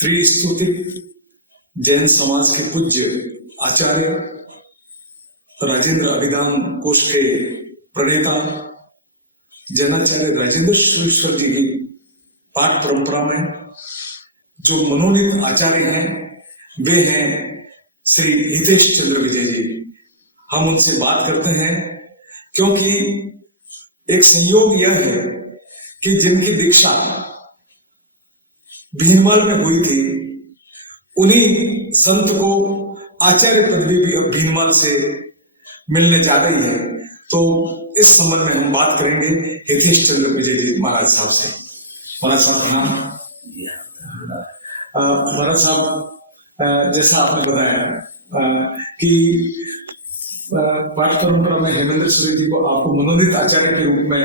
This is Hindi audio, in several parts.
त्रिस्तुतिक जैन समाज के पूज्य आचार्य राजेंद्र अभिधान कोश के प्रणेता जैनाचार्य राजेंद्र सुरेश्वर जी की पाठ परंपरा में जो मनोनीत आचार्य हैं वे हैं श्री हितेश चंद्र विजय जी। हम उनसे बात करते हैं क्योंकि एक संयोग यह है कि जिनकी दीक्षा भीनमाल में हुई थी उन्हीं संत को आचार्य पदवी भी अब भीनमाल से मिलने जा रही है। तो इस संबंध में हम बात करेंगे हितेश चंद्र विजय जी महाराज साहब से। महाराज साहब प्रणाम। महाराज साहब, जैसा आपने बताया कि पाठ परंपरा में हेमेंद्र सूरी जी को आपको मनोनीत आचार्य के रूप में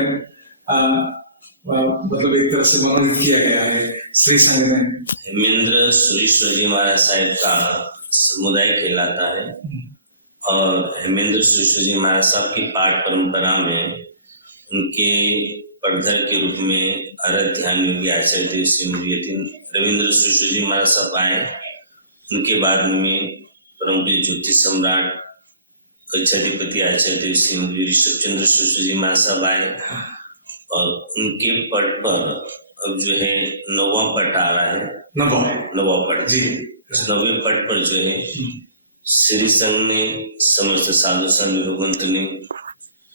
मतलब एक तरह से मनोनीत किया गया है श्री संघ में। हेमेंद्र सुरेश्वर जी महाराज साहब का समुदाय कहलाता है और हेमेंद्र सुरेश्वर जी महाराज साहब की पाठ परंपरा में उनके पढ़धर के रूप में आराध्यान योगी आचार्य देव श्री रविंद्र सुरेश्वर जी महाराज साहब आए। उनके बाद में परम पूज्य ज्योति सम्राट कच्छाधिपति आचार्य देव श्री ऋषभ चंद्र सुरेश्वर जी महाराज साहब आए और उनके पट पर अब जो है 9वां पट आ रहा है। 9वां पट जी। इस 9वें पट पर जो है श्री संघ ने समस्त साधु साधु भगवंत ने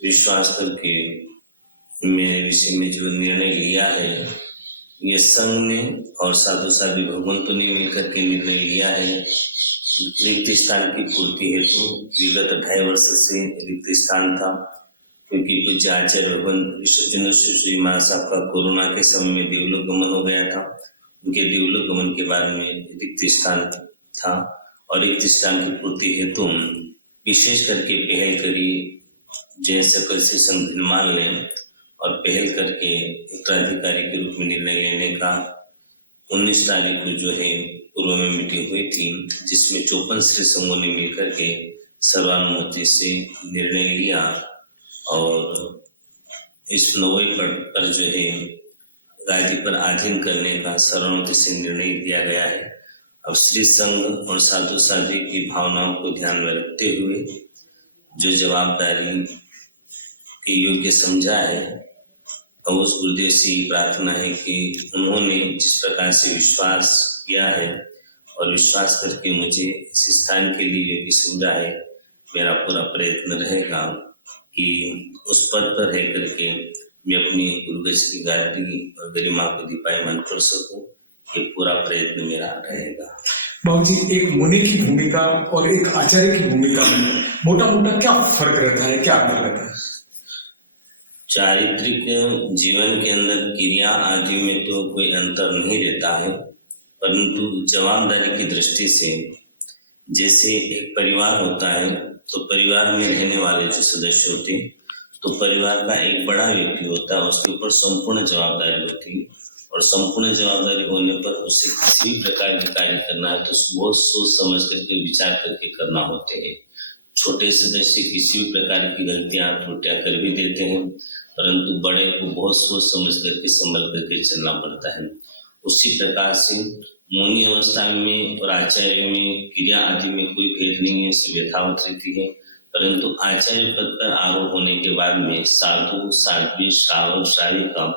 विश्वास करके मेरे विषय में जो निर्णय लिया है ये संघ ने और साधु साधु भगवंतों ने मिलकर के निर्णय लिया है। रिक्त स्थान की पूर्ति हेतु विगत 2.5 वर्ष से रिक्त स्थान था क्योंकि पूज्य आचार्य भगवंत ऋषभ चंद्र सुरेश्वर जी महाराज साहब का कोरोना के समय में देवलोक गमन हो गया था। उनके देवलोक गमन के बाद में रिक्त स्थान था और रिक्त स्थान की पूर्ति हेतु विशेष करके पहल करी जैन सकल से संघ भीनमाल ने और पहल करके उत्तराधिकारी के रूप में निर्णय लेने का 19 तारीख को जो है पूर्व में मीटिंग हुई थी जिसमें 54 श्री संघों ने मिलकर के सर्वानुमति से निर्णय लिया और इस 9वें पट पर जो है गादी पर आधीन करने का सर्वानुमति से निर्णय लिया गया है। अब श्री संघ और साधु साध्वी की भावनाओं को ध्यान में रखते हुए जो जवाबदारी के योग्य समझा है और उस गुरुदेव से प्रार्थना है कि उन्होंने जिस प्रकार से विश्वास किया है और विश्वास करके मुझे इस स्थान के लिए योग्य समझा है, मेरा पूरा प्रयत्न रहेगा कि उस पद पर रह करके मैं अपनी गुरुगज की गादी और गरिमा को दीपायमान कर सकूं। ये पूरा प्रयत्न मेरा रहेगा। बाबू जी, एक मुनि की भूमिका और एक आचार्य की भूमिका में मोटा मोटा क्या फर्क रहता है, क्या अंतर रहता है? चारित्रिक जीवन के अंदर क्रिया आदि में तो कोई अंतर नहीं रहता है, परंतु जवाबदारी की दृष्टि से जैसे एक परिवार होता है तो परिवार में रहने वाले जो सदस्य होते तो परिवार का एक बड़ा व्यक्ति होता है, उसके ऊपर संपूर्ण जवाबदारी होती है और संपूर्ण जवाबदारी होने पर उसे किसी भी प्रकार के कार्य करना है तो बहुत सोच समझ करके विचार करके करना होते हैं। छोटे सदस्य किसी भी प्रकार की गलतियां त्रुटियां कर भी देते हैं, परंतु बड़े को बहुत सोच समझ करके संभल करके चलना पड़ता है। उसी प्रकार से मुनि अवस्था में और आचार्य में क्रिया आदि में कोई भेद नहीं है, सब यथावत रहती है, परंतु आचार्य पद पर आरोप होने के बाद में साधु साध्वी श्रावक श्राविका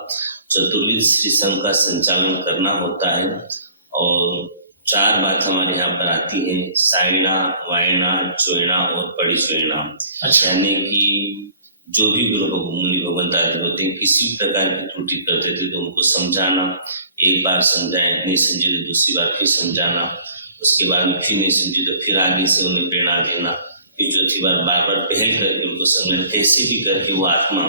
चतुर्विध श्री संघ का संचालन करना होता है और 4 बात हमारे यहाँ पर आती है, साइणा वायणा चोयणा और परिचोयणा। यानी कि जो भी गुरु मुनि भगवंत आदि होते हैं किसी भी प्रकार की त्रुटि करते थे तो उनको समझाना, एक बार समझाए नहीं समझे तो दूसरी बार फिर समझाना, उसके बाद फिर नहीं समझे तो फिर आगे से उन्हें प्रेरणा देना, फिर चौथी बार बार पहल करके उनको समझना, कैसे भी करके वो आत्मा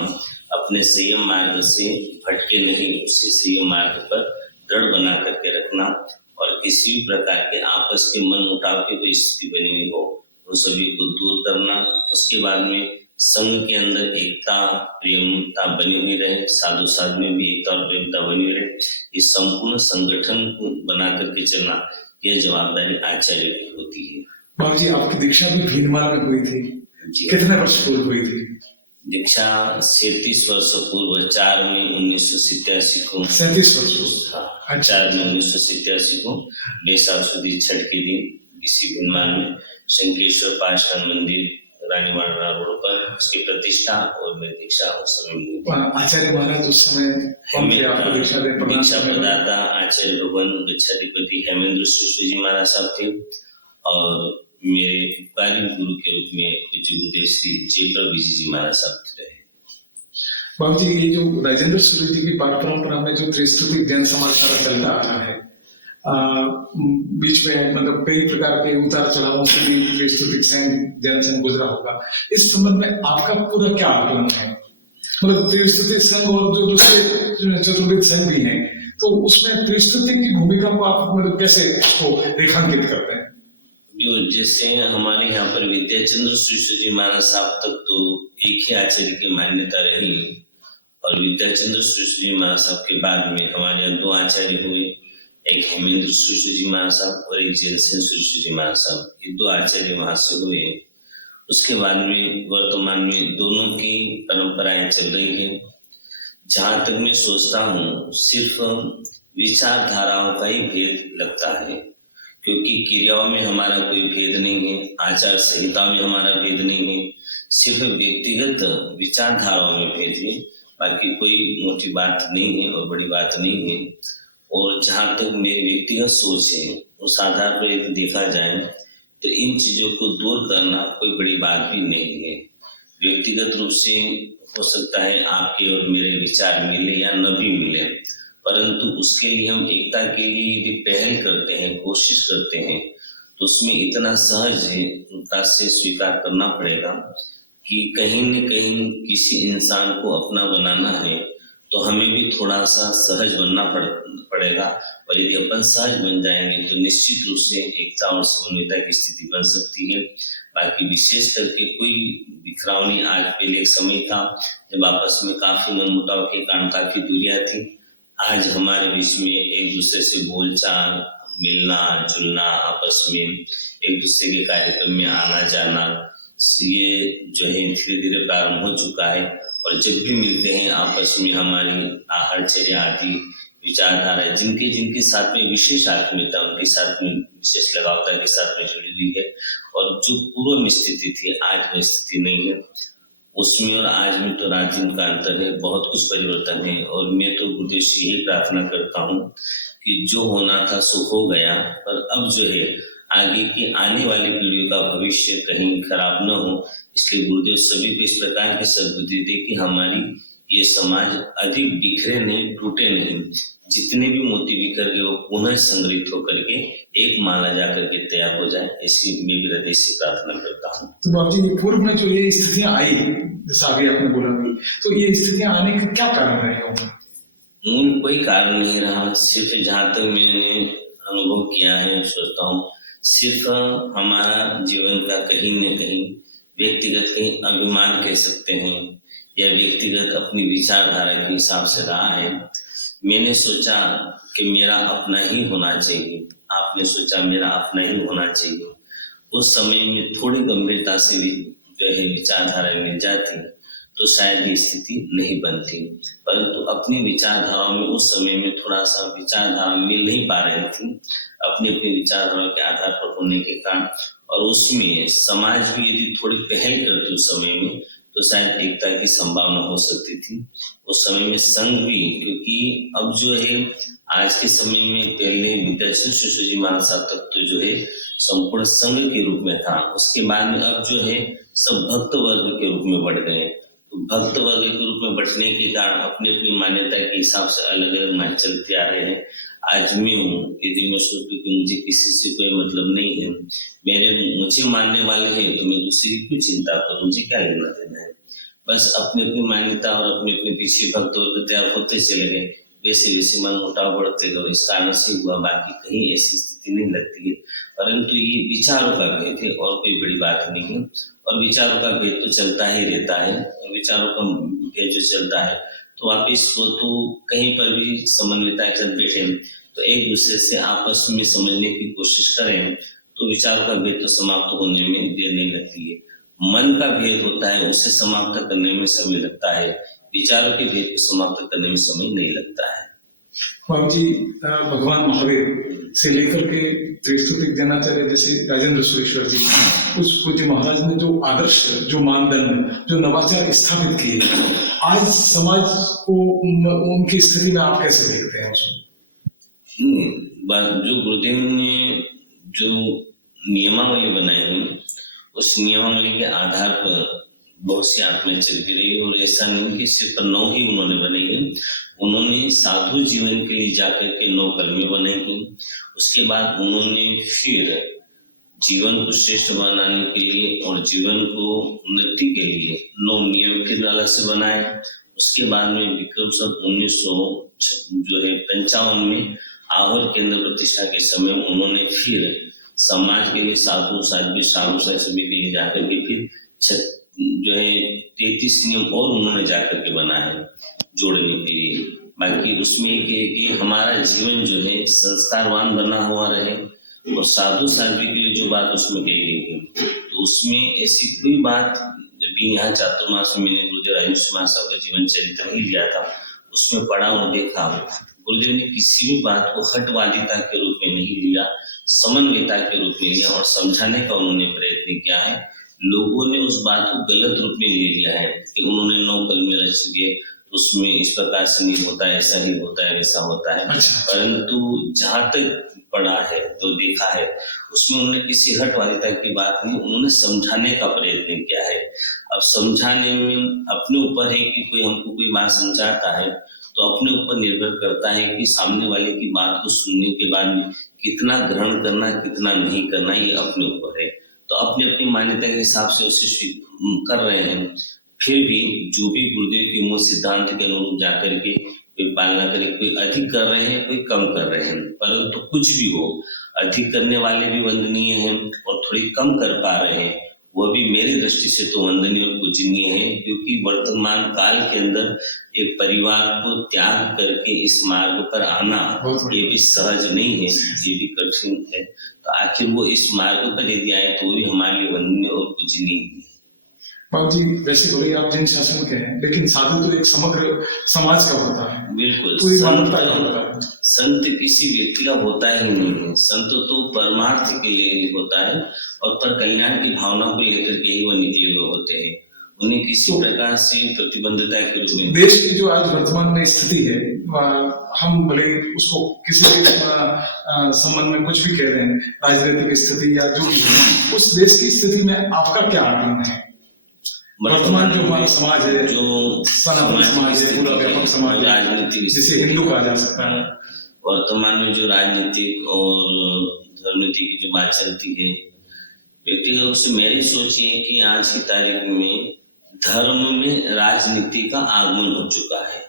अपने संयम मार्ग से भटके नहीं, उसी संयम मार्ग पर दृढ़ बना करके रखना और किसी भी प्रकार के आपस के मन मुटाव की कोई स्थिति बनी हुई हो उन सभी को दूर करना। उसके बाद में संघ के अंदर एकता प्रेमता बनी हुई रहे, साधु साध में भी एकता और प्रेमता बनी हुई रहे, इस संपूर्ण संगठन को बना करके चलना यह जवाबदारी आचार्य की होती है। बाबू जी, आपकी दीक्षा भी भीनमाल में हुई थी जी? कितने वर्ष पूर्व हुई थी? दीक्षा 37 वर्ष पूर्व 4 मई 1987 को। 37 वर्ष। हाँ। 4 में 1987 को बैसाख सुदी छठ के दिन इसी विमान में शंकेश्वर पाषाण मंदिर रानीवाड़ा रोड पर उसकी प्रतिष्ठा और मेरी दीक्षा उस समय हुई थी। आचार्य महाराज उस समय कौन थे आपको दीक्षा दीक्षा प्रदाता आचार्य भगवान गच्छाधिपति हेमेंद्र श्री जी महाराज साहब थे और मेरे उपकारी गुरु के रूप में पूज्य गुरुदेव श्री जयप्रभु जी महाराज साहब थे। बाबू जी, ये जो राजेंद्र सूर्य जी की पाठ परंपरा में जो त्रिस्तुति जैन समाज का चलता आ रहा है, बीच में मतलब कई प्रकार के उतार चढ़ावों से भी त्रिस्तुति जैन संघ गुजरा होगा। इस संबंध में आपका पूरा क्या आकलन है? मतलब त्रिस्तुति संघ और जो दूसरे चतुर्वेद संघ भी हैं, तो उसमें त्रिस्तुति की भूमिका को आप मतलब कैसे उसको रेखांकित करते हैं? जो जैसे हमारे यहाँ पर विद्याचंद्र श्री जी महाराज साहब तक तो एक ही आचार्य की मान्यता रही और विद्याचंद्र श्री जी महाराज साहब के बाद में हमारे यहाँ 2 आचार्य हुए, एक हेमेंद्र श्री जी महाराज साहब और एक जयसेन श्री जी महाराज साहब। ये 2 आचार्य वहां से हुए। उसके बाद में वर्तमान में दोनों की परंपराएं चल रही है। जहां तक मैं सोचता हूँ सिर्फ विचारधाराओं का ही भेद लगता है, क्योंकि क्रियाओं में हमारा कोई भेद नहीं है, आचार संहिता में हमारा भेद नहीं है, सिर्फ व्यक्तिगत विचारधाराओं में भेद है, बाकी कोई मोटी बात नहीं है और बड़ी बात नहीं है। और जहां तक मेरी व्यक्तिगत सोच है उस आधार पर यदि देखा जाए तो इन चीजों को दूर करना कोई बड़ी बात भी नहीं है। व्यक्तिगत रूप से हो सकता है आपके और मेरे विचार मिले या न भी मिले, परंतु उसके लिए हम एकता के लिए यदि पहल करते हैं, कोशिश करते हैं, तो उसमें इतना सहजता से स्वीकार करना पड़ेगा कि कहीं न कहीं किसी इंसान को अपना बनाना है तो हमें भी थोड़ा सा सहज बनना पड़ेगा। और यदि अपन सहज बन जाएंगे तो निश्चित रूप से एकता और समन्वयता की स्थिति बन सकती है। बाकी विशेष करके कोई बिखराव नहीं। आज पहले एक समय था जब आपस में काफी मनमुटाव के कारण काफी दूरियां थी। आज हमारे बीच में एक दूसरे से बोलचाल, मिलना जुलना, आपस में एक दूसरे के कार्यक्रम में आना जाना, ये जो है धीरे धीरे प्रारंभ हो चुका है। और जब भी मिलते हैं आपस में हमारी आहारचर्या आदि विचारधारा जिनके जिनके साथ में विशेष आत्मीयता, उनके साथ में विशेष लगावता के साथ में जुड़ी हुई है। और जो पूर्व में स्थिति थी आज वो स्थिति नहीं है। उसमें और आज में तो रात दिन का अंतर है, बहुत कुछ परिवर्तन है। और मैं तो गुरुदेव से यही प्रार्थना करता हूँ कि जो होना था सो हो गया, पर अब जो है आगे की आने वाली पीढ़ियों का भविष्य कहीं खराब न हो, इसलिए गुरुदेव सभी को इस प्रकार की सद्बुद्धि दे कि हमारी ये समाज अधिक बिखरे नहीं, टूटे नहीं। जितने भी मोती बिखर गए वो पुनः संग्रहित होकर के एक माला जाकर के तैयार हो जाए, ऐसी मैं भी हृदय से प्रार्थना करता हूँ। तो बाबू जी, पूर्व में जो ये स्थितियां आई, जैसा अभी आपने बोला, तो ये स्थितियां आने का क्या कारण रहे होंगे? मूल कोई कारण नहीं रहा। सिर्फ जहाँ तक मैंने अनुभव किया है, सोचता हूँ सिर्फ हमारा जीवन का कहीं न कहीं व्यक्तिगत कहीं अभिमान कह सकते हैं या व्यक्तिगत अपनी विचारधारा के हिसाब से रहा है। मैंने सोचा कि मेरा अपना ही होना चाहिए, आपने सोचा मेरा अपना ही होना चाहिए। उस समय में थोड़ी गंभीरता से भी जो है विचारधारा मिल जाती तो शायद ये स्थिति नहीं बनती, परंतु अपनी विचारधाराओं में उस समय में थोड़ा सा विचारधारा मिल नहीं पा रही थी अपनी अपनी विचारधारा के आधार पर होने के कारण। और उसमें समाज भी यदि थोड़ी पहल करती उस समय में तो शायद एकता की संभावना हो सकती थी। उस समय में संघ भी, क्योंकि अब जो है आज के समय में पहले विद्याचंद्र श्री जी महाराज साहब तक तो जो है संपूर्ण संघ के रूप में था, उसके बाद में अब जो है सब भक्त वर्ग के रूप में बढ़ गए। तो भक्त वर्ग के रूप में बढ़ने के कारण अपनी अपनी मान्यता के हिसाब से अलग अलग मार्ग चलते आ रहे हैं। आज मैं हूँ, यदि मैं सोचूं कि मुझे किसी से कोई मतलब नहीं है, मुझे मानने वाले हैं, तो मैं दूसरी की क्यों चिंता करूं, मुझे क्या लेना देना है। बस अपनी अपनी मान्यता और अपने अपने पीछे भक्त वर्ग तैयार होते चले गए, वैसे वैसे मन मुटाव बढ़ते गए। इस कारण से हुआ, बाकी कहीं ऐसी स्थिति नहीं लगती है। परंतु ये विचारों का भेद है और कोई बड़ी बात नहीं है। और विचारों का भेद तो चलता ही रहता है। और विचारों का भेद जो चलता है तो आप इसको तो कहीं पर भी समन्वयता के साथ बैठे तो एक दूसरे से आपस में समझने की कोशिश करें तो विचारों का भेद तो समाप्त होने में देर नहीं लगती है। मन का भेद होता है, उसे समाप्त करने में समय लगता है, विचारों के भेद को समाप्त करने में समय नहीं लगता है। बाबू जी, भगवान महावीर से लेकर के त्रिस्तुतिक जनाचार्य जैसे राजेंद्र सुरेश्वर जी, उस पूज्य महाराज ने जो आदर्श, जो मानदंड, जो नवाचार स्थापित किए, आज समाज को उनकी स्थिति में आप कैसे देखते हैं उसमें? जो गुरुदेव ने जो नियमावली बनाई हुई, उस नियमावली के आधार पर बहुत सी आत्माएं चलती रही। और ऐसा नहीं कि सिर्फ 9 ही उन्होंने बनाई है, उन्होंने साधु जीवन के लिए जाकर के 9 कलमे बनाई हैं। उसके बाद उन्होंने फिर जीवन को श्रेष्ठ बनाने के लिए और जीवन को उन्नति के लिए 9 नियम फिर अलग से बनाए। उसके बाद में विक्रम संवत 1955 में आहोर केंद्र प्रतिष्ठा के समय उन्होंने फिर समाज के लिए साधु सभी के लिए जाकर के फिर 33 नियम और उन्होंने जाकर के बनाए जोड़ने के लिए। बाकी उसमें एक है कि हमारा जीवन जो है संस्कारवान बना हुआ रहे, और साधु साध्वी के लिए जो बात उसमें कही गई है, तो उसमें ऐसी कोई बात अभी यहाँ चातुर्मास में मैंने गुरुदेव राजेंद्र महाराज का जीवन चरित्र ही लिया था, उसमें पढ़ा और देखा, गुरुदेव ने किसी भी बात को हटवादिता के रूप में नहीं लिया, समन्वयता के रूप में लिया और समझाने का उन्होंने प्रयत्न किया है। लोगों ने उस बात को गलत रूप में ले लिया है कि उन्होंने 9 कलमे रच दिए, उसमें इस प्रकार से नहीं होता, ऐसा ही होता है, वैसा होता है। परंतु जहां तक पढ़ा है तो देखा है, उसमें उन्होंने किसी हटवादिता की बात नहीं, उन्होंने समझाने का प्रयत्न किया है। अब समझाने में अपने ऊपर है कि कोई हमको कोई बात समझाता है तो अपने ऊपर निर्भर करता है कि सामने वाले की बात को सुनने के बाद में कितना ग्रहण करना, कितना नहीं करना, ये अपने ऊपर है। तो अपनी अपनी मान्यता के हिसाब से उसे कर रहे हैं। फिर भी जो भी गुरुदेव के मूल सिद्धांत के अनुरूप जाकर के कोई पालना करे, कोई अधिक कर रहे हैं, कोई कम कर रहे हैं, परंतु कुछ भी हो, अधिक करने वाले भी वंदनीय हैं और थोड़ी कम कर पा रहे हैं, वह भी मेरी दृष्टि से तो वंदनीय और पूजनीय है। क्योंकि वर्तमान काल के अंदर एक परिवार को त्याग करके इस मार्ग पर आना ये भी सहज नहीं है, ये भी कठिन है। तो आखिर वो इस मार्ग पर यदि आए तो भी हमारे लिए वंदनीय और पूजनीय है। बाबू जी, वैसे बोले आप जिन शासन के हैं, लेकिन साधु तो एक समग्र समाज का होता है। बिल्कुल, संत किसी व्यक्ति का होता ही नहीं है। संत तो परमार्थ के लिए होता है और पर कल्याण की भावना को लेकर के ही वो निकले हुए होते हैं। उन्हें किसी प्रकार से प्रतिबद्धता के रूप में देश की जो आज वर्तमान में स्थिति है, हम भले उसको किसी भी संबंध में कुछ भी कह रहे हैं, राजनीतिक स्थिति या जो भी है, उस देश की स्थिति में आपका क्या आकलन है? वर्तमान जो हमारा समाज है, जो सनातन समाज है, पूरा व्यापक समाज, राजनीतिक जिसे हिंदू कहा जा सकता है, वर्तमान में जो राजनीतिक और धर्मनीति की जो बात चलती है, व्यक्तिगत रूप से मेरी सोच ये कि आज की तारीख में धर्म में राजनीति का आगमन हो चुका है।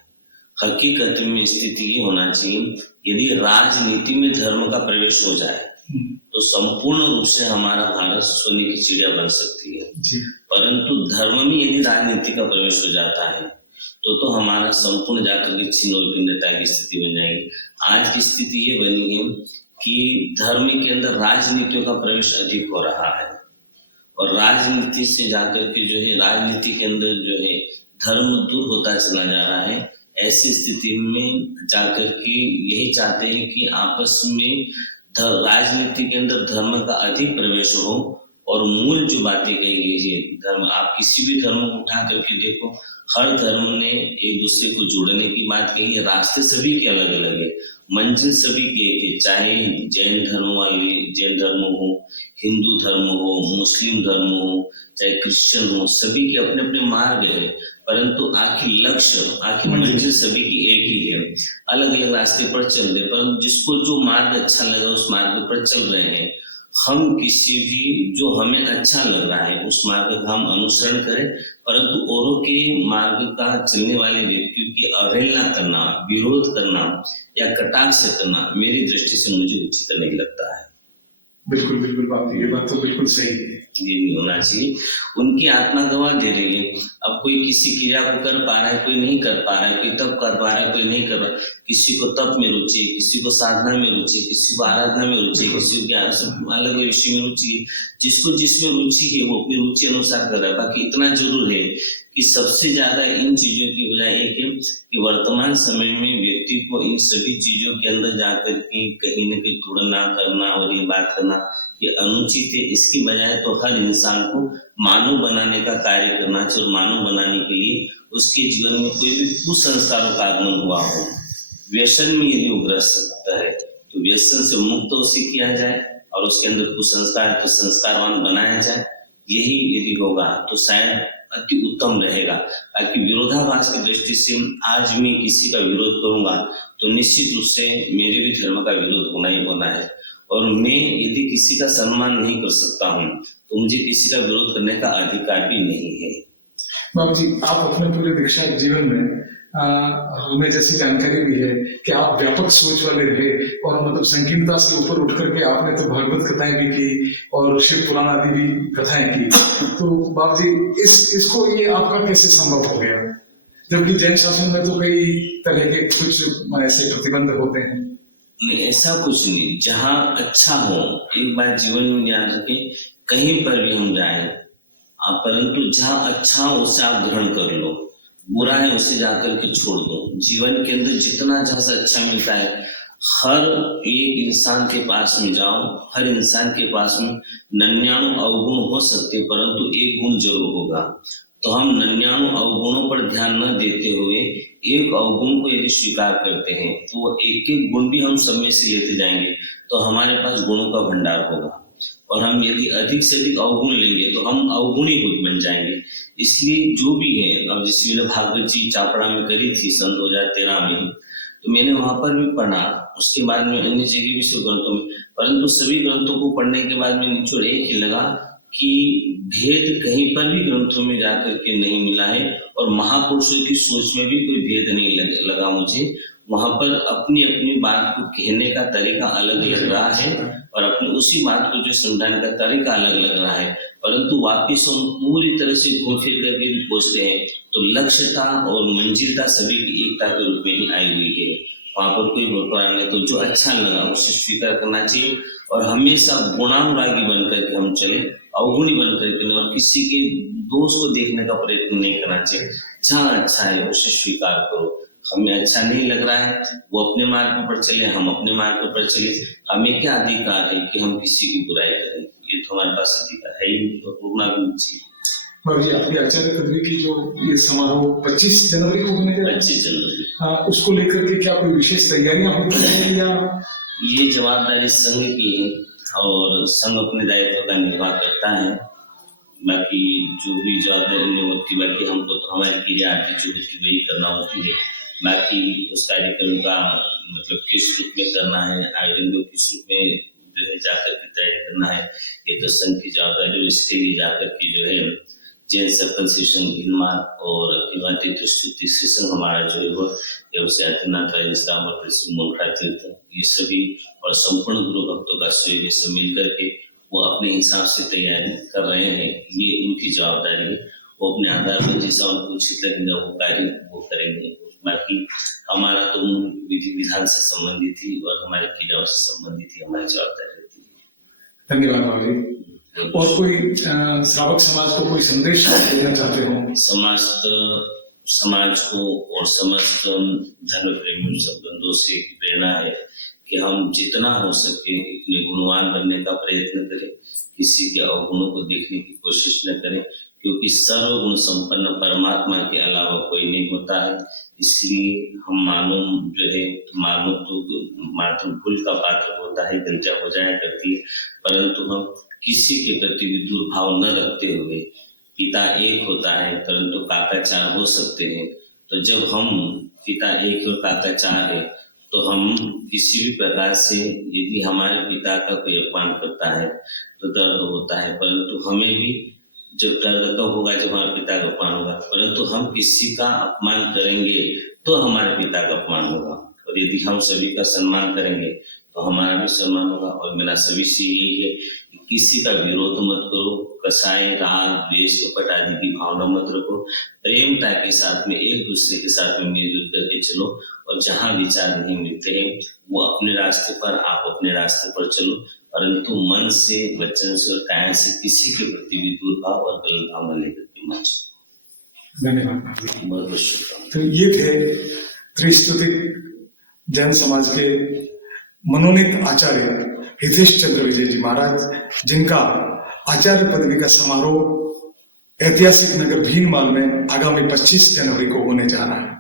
हकीकत में स्थिति ये होना चाहिए, यदि राजनीति में धर्म का प्रवेश हो जाए तो संपूर्ण रूप से हमारा भारत सोने की चिड़िया बन सकती है। परंतु धर्म में यदि राजनीति का प्रवेश हो जाता है तो हमारा संपूर्ण जाकर के छिन्न और भिन्नता की स्थिति बन जाएगी। आज की स्थिति ये बनी है कि धर्म के अंदर राजनीतियों का प्रवेश अधिक हो रहा है और राजनीति से जाकर के जो है राजनीति के अंदर जो है धर्म दूर होता चला जा रहा है। ऐसी स्थिति में जाकर के यही चाहते हैं कि आपस में राजनीति के अंदर धर्म का अधिक प्रवेश हो और मूल जो बातें कही गई है धर्म, आप किसी भी धर्म को उठा करके देखो, हर धर्म ने एक दूसरे को जोड़ने की बात कही है। रास्ते सभी के अलग अलग है, मंजिल सभी की एक है, चाहे जैन धर्म वाले जैन धर्म हो, हिंदू धर्म हो, मुस्लिम धर्म हो, चाहे क्रिश्चियन हो, सभी के अपने अपने मार्ग है, परंतु आखिर लक्ष्य, आखिर मंजिल सभी की एक ही है। अलग अलग रास्ते पर चल रहे, पर जिसको जो मार्ग अच्छा लगा उस मार्ग पर चल रहे हैं। हम किसी भी जो हमें अच्छा लग रहा है उस मार्ग का हम अनुसरण करें, परंतु औरों के मार्ग का चलने वाले व्यक्तियों की अवहेलना करना, विरोध करना या कटाक्ष करना मेरी दृष्टि से मुझे उचित नहीं लगता है। बिल्कुल बिल्कुल बात, ये बात तो बिल्कुल सही है, ये नहीं होना चाहिए। उनकी आत्मा गवाह दे रही है। अब कोई किसी क्रिया को कर पा रहा है, कोई नहीं कर पा रहा है, कोई तब कर पा रहा है, कोई नहीं कर रहा है। किसी को तप में रुचि है, किसी को साधना में रुचि है, किसी को आराधना में रुचि है, किसी को ज्ञान सब अलग अलग विषय में रुचि है। जिसको जिसमें रुचि है वो अपनी रुचि अनुसार कर रहा है। बाकी इतना जरूर है कि सबसे ज्यादा इन चीजों की वजह एक है कि वर्तमान समय में व्यक्ति को इन सभी चीजों के अंदर जाकर के कहीं न कहीं तुलना करना और ये बात करना ये अनुचित है। इसकी बजाय तो हर इंसान को मानव बनाने का कार्य करना चाहिए और मानव बनाने के लिए उसके जीवन में कोई भी कुसंस्कारों का आगमन हुआ हो, व्यसन में यदि वो ग्रस्त है तो व्यसन से मुक्त उसे किया जाए और उसके अंदर कुसंस्कार को संस्कारवान बनाया जाए। यही यदि होगा तो शायद अति उत्तम रहेगा। ताकि विरोधाभास की दृष्टि से आज मैं किसी का विरोध करूंगा तो निश्चित रूप से मेरे भी धर्म का विरोध होना ही होना है। और मैं यदि किसी का सम्मान नहीं कर सकता हूँ तो मुझे किसी का विरोध करने का अधिकार भी नहीं है। बाबू जी, आप अपने पूरे दीक्षा जीवन में हमें जैसी जानकारी भी है कि आप व्यापक सोच वाले रहे और मतलब संकीर्णता से ऊपर उठ करके आपने तो भागवत कथाएं भी की और शिव पुराण आदि भी कथाएं की। तो बाबू जी, इसको ये आपका कैसे संभव हो गया, जबकि जैन शासन में तो कई तरह के कुछ ऐसे प्रतिबंध होते हैं? नहीं, ऐसा कुछ नहीं। जहाँ अच्छा हो, एक बार जीवन में याद रखें, कहीं पर भी हम जाए परंतु जहाँ अच्छा हो उसे आप ग्रहण कर लो, बुरा है उसे जाकर के छोड़ दो। जीवन के अंदर जितना जहाँ से अच्छा मिलता है हर एक इंसान के पास में जाओ। हर इंसान के पास में 99 अवगुण हो सकते परंतु एक गुण जरूर होगा। तो हम 99 अवगुणों पर ध्यान न देते हुए एक अवगुण को यदि स्वीकार करते हैं तो वो एक एक गुण भी हम सब में से लेते जाएंगे तो हमारे पास गुणों का भंडार होगा। और हम यदि अधिक से अधिक अवगुण लेंगे तो हम अवगुणी बन जाएंगे। इसलिए जो भी है, अब जैसे मैंने भागवत जी चापड़ा में करी थी सन 2013 में, तो मैंने वहां पर भी पढ़ा, उसके बाद में अन्य जगह भी सब ग्रंथों में, परंतु सभी ग्रंथों को पढ़ने के बाद में निचोड़ एक ही लगा कि भेद कहीं पर भी ग्रंथों में जाकर के नहीं मिला है और महापुरुषों की सोच में भी कोई भेद नहीं लगा मुझे। वहां पर अपनी अपनी बात को कहने का तरीका अलग लग रहा है और अपनी उसी बात को जो समझाने का तरीका अलग लग रहा है, परंतु वापिस हम पूरी तरह से घूम फिर करके भी पहुंचते हैं तो लक्ष्यता और मंजिलता सभी की एकता के रूप में ही आई हुई है। वहां पर कोई बर्ताव नहीं। तो जो अच्छा लगा उसे स्वीकार करना चाहिए और हमेशा गुणानुरागी बन करके हम चले, अवगुणी बन करके, और किसी के दोष को देखने का प्रयत्न नहीं करना चाहिए। जहाँ अच्छा है उसे स्वीकार करो। हमें अच्छा नहीं लग रहा है, वो अपने मार्ग पर चले, हम अपने मार्ग पर चले। हमें क्या अधिकार है कि हम किसी की बुराई करें? ये तो हमारे पास अधिकार है ही, तो रोकना भी चाहिए। बाबू जी, आपकी आचार्य पदवी की जो ये समारोह 25 जनवरी को होने का, 25 जनवरी, उसको लेकर के क्या कोई विशेष तैयारियां होती हैं या? ये जवाबदारी संघ की है और संघ अपने दायित्व का निर्वाह करता है। बाकी जो भी जवाबदारी नहीं होती, बाकी हमको तो हमारी क्रिया आदि जो होती वही करना होती है। बाकी उस कार्यक्रम का मतलब किस रूप में करना है, आयोजन को किस रूप में जो है जाकर के तैयारी करना है, ये तो संघ की जवाबदारी। इसके लिए जाकर के जो है जैन सर्कल सेशन भिलमार और अखिल दृष्टि सेशन हमारा जो है वो व्यवसाय आदिनाथ तीर्थ, ये सभी और संपूर्ण गुरु भक्तों का सहयोग से मिलकर के वो अपने हिसाब से तैयारी कर रहे हैं। ये उनकी जवाबदारी है, वो अपने आधार पर जैसा उनको उचित लगेगा वो कार्य वो करेंगे। बाकी हमारा तो विधि विधान से संबंधित थी और हमारे क्रियाओं से संबंधित ही हमारी जवाबदारी रहती है। धन्यवाद बाबू जी। और कोई श्रावक समाज को कोई संदेश देना चाहते हो? समस्त समाज को और समस्त धर्म प्रेमी सब बंधुओं से प्रेरणा है कि हम जितना हो सके इतने गुणवान बनने का प्रयत्न करें, किसी के अवगुणों को देखने की कोशिश न करें, क्योंकि सर्वगुण संपन्न परमात्मा के अलावा कोई नहीं होता है। इसलिए हम मानव जो है मानव तो मात्र भूल का पात्र होता है, गलतियां हो जाया करती है, परंतु हम किसी के प्रति भी दुर्भाव न रखते हुए, पिता एक होता है परंतु काका चार हो सकते हैं। तो जब हम पिता एक और काका चार है तो हम किसी भी प्रकार से यदि हमारे पिता का कोई अपमान करता है तो दर्द होता है, परंतु हमें भी जब दर्द तब होगा जब हमारे पिता का अपमान होगा, परंतु हम किसी का अपमान करेंगे तो हमारे पिता का अपमान होगा। और यदि हम सभी का सम्मान करेंगे तो हमारा भी सम्मान होगा। और मेरा सभी से यही है कि किसी का विरोध मत करो, कसाय, राग, द्वेष, कपट आदि की भावना मत रखो। प्रेमता के साथ में एक दूसरे के साथ में मिलजुल करके चलो, और जहाँ विचार नहीं मिलते हैं वो अपने रास्ते पर, आप अपने रास्ते पर चलो, परंतु मन से, वचन से और काया से किसी के प्रति भी दुर्भाव और गलत भावना लेकर के मत चलो। धन्यवाद। बहुत बहुत शुभकामनाएं। तो ये थे त्रिस्तुतिक जैन समाज के मनोनीत आचार्य हितेश चंद्र विजय जी महाराज, जिनका आचार्य पदवी का समारोह ऐतिहासिक नगर भीनमाल में आगामी 25 जनवरी को होने जा रहा है।